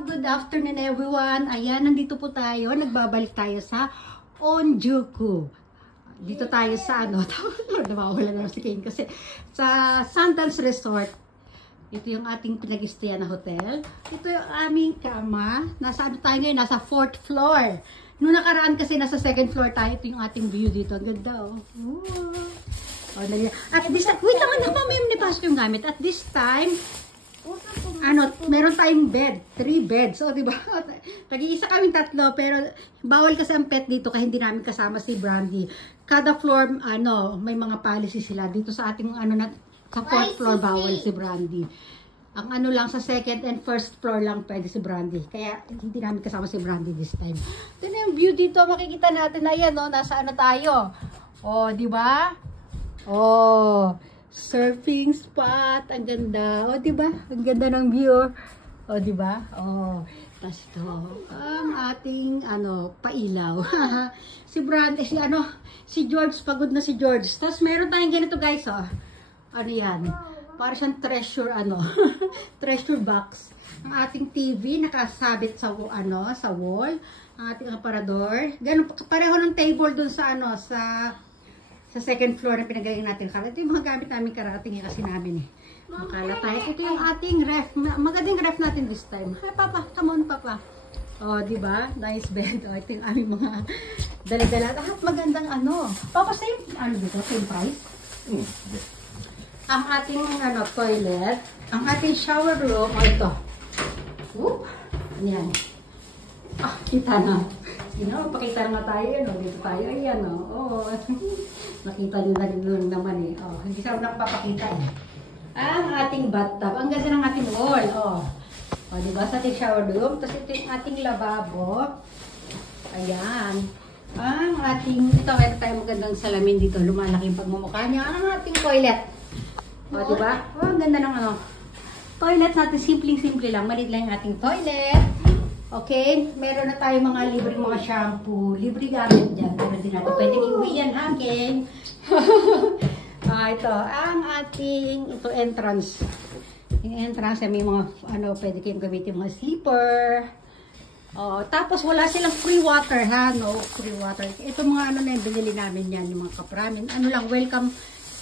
Good afternoon everyone. Ayan, nandito po tayo. Nagbabalik tayo sa Onjuku. Dito tayo sa ano, nawawala na si Kane kasi sa Sandals Resort. Ito yung ating pinag-istayan na hotel. Ito yung aming kama. Nasa ano tayo ngayon? Nasa 4th floor. Noong nakaraan kasi nasa 2nd floor tayo. Ito yung ating view dito. Ang ganda oh. Oh, at this, wait lang, ano pa may nipasok yung gamit. At this time, ano, meron tayong bed, 3 beds. So, di ba? Tag-iisa kaming 3, pero bawal kasi ang pet dito kaya hindi namin kasama si Brandy. Kada floor, ano, may mga policy sila. Dito sa ating, ano, sa 4th floor, bawal si Brandy. Ang ano lang, sa 2nd and 1st floor lang pwede si Brandy. Kaya hindi namin kasama si Brandy this time. Ito na yung view dito. Makikita natin na yan, no? Nasa ano tayo. Oh, di ba? Oh, surfing spot. Ang ganda. Oh, di ba? Ang ganda ng view. Oh, di ba? Oh, tas ito ang ating ano, pailaw. Si Brand, si George, pagod na si George. Tas meron tayong ganito, guys, oh. Ano 'yan? Para siyang treasure treasure box. Ang ating TV nakasabit sa sa wall. Ang ating aparador. Ganun pareho ng table doon sa sa 2nd floor na pinagaling natin. Ito yung mga gamit namin karating kasi namin eh. Makala tayo. Ito yung ating ref. Magandang ref natin this time. Hi Papa, come on Papa. Oh, di ba? Nice bed. Oh, ito yung aming mga dala-dala. At magandang Papa, same dito? Same price? Ang ating toilet. Ang ating shower room. Oh, ito. Whoop. Ayan. Ah, kita na. Pakita na nga tayo. Dito tayo. Ayan. Oh. Nakita nyo na rin naman eh. Oh, hindi sa unang papakita eh. Ang ating bathtub. Ang ganda ng ating wall. Oh. Oh, diba? Sa ating shower room. Tapos ito yung ating lababo. Ayan. Ang ating, ito meron tayong magandang salamin dito. Lumalaki yung pagmumukha niya. Ang ating toilet. Oh, diba? Oh, ang ganda ng toilet natin. Simpleng-simple lang. Maliit lang yung ating toilet. Okay, meron na tayo mga libreng mga shampoo, libre gamit dyan. Meron din natin. Pwedeng iuwi yan, hangin. Ito, ang ating, entrance. Yung entrance, may mga, pwede kayong gamitin mga slipper. Tapos wala silang free water, ha? No, free water. Ito mga na yung binili namin yan, yung mga kapramin. Welcome,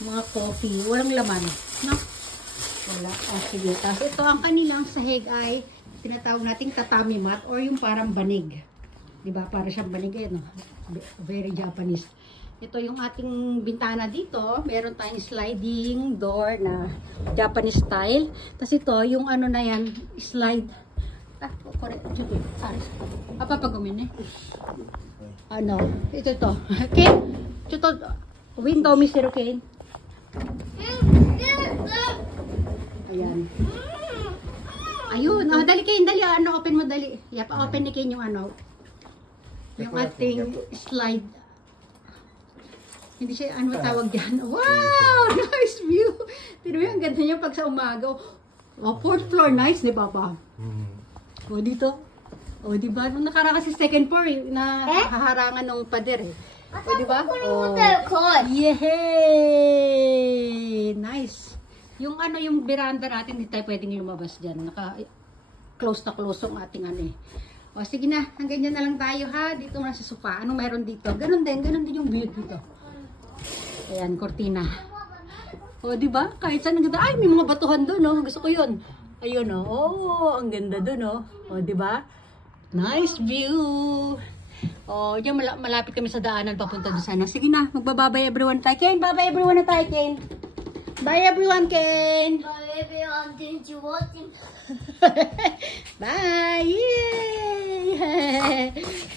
mga coffee. Walang laman, no? Wala. Sige. Tapos ito, ang kanilang sahig ay tinatawag nating tatami mat or yung parang banig. Diba? Para siyang banig no? Very Japanese. Ito yung ating bintana dito. Meron tayong sliding door na Japanese style. Tapos ito, yung na yan, slide. Correct. Papagumin eh. Ito. Okay? Ito, window, Mr. Kane. Ayan. Ayun, dali Kane, dali, open mo, dali. Yep, open ni Kane yung yung ating slide. Hindi siya, tawag dyan. Wow, nice view. Tino yung ganda niya pag sa umaga. 4th floor, nice, di ba pa? Dito. Diba, nung nakara kasi 2nd floor, na haharangan ng pader eh. Diba? Yehey! Nice. Yung yung veranda natin, hindi tayo pwedeng lumabas dyan. Close na close ang ating sige na, hanggang dyan na lang tayo ha. Dito na sa sofa. Anong mayroon dito? Ganon din yung view dito. Ayan, cortina. Diba? Kahit saan ang ganda. Ay, may mga batuhan doon, Gusto ko yun. Ayun, ang ganda doon, diba? Nice view. Diyan malapit kami sa daanan papunta doon sana. Sige na, magbababay everyone tayo. Kane, bye-bye everyone na tayo, Kane. Bye everyone, Kane. Bye everyone. Thank you for watching. Bye. Yay.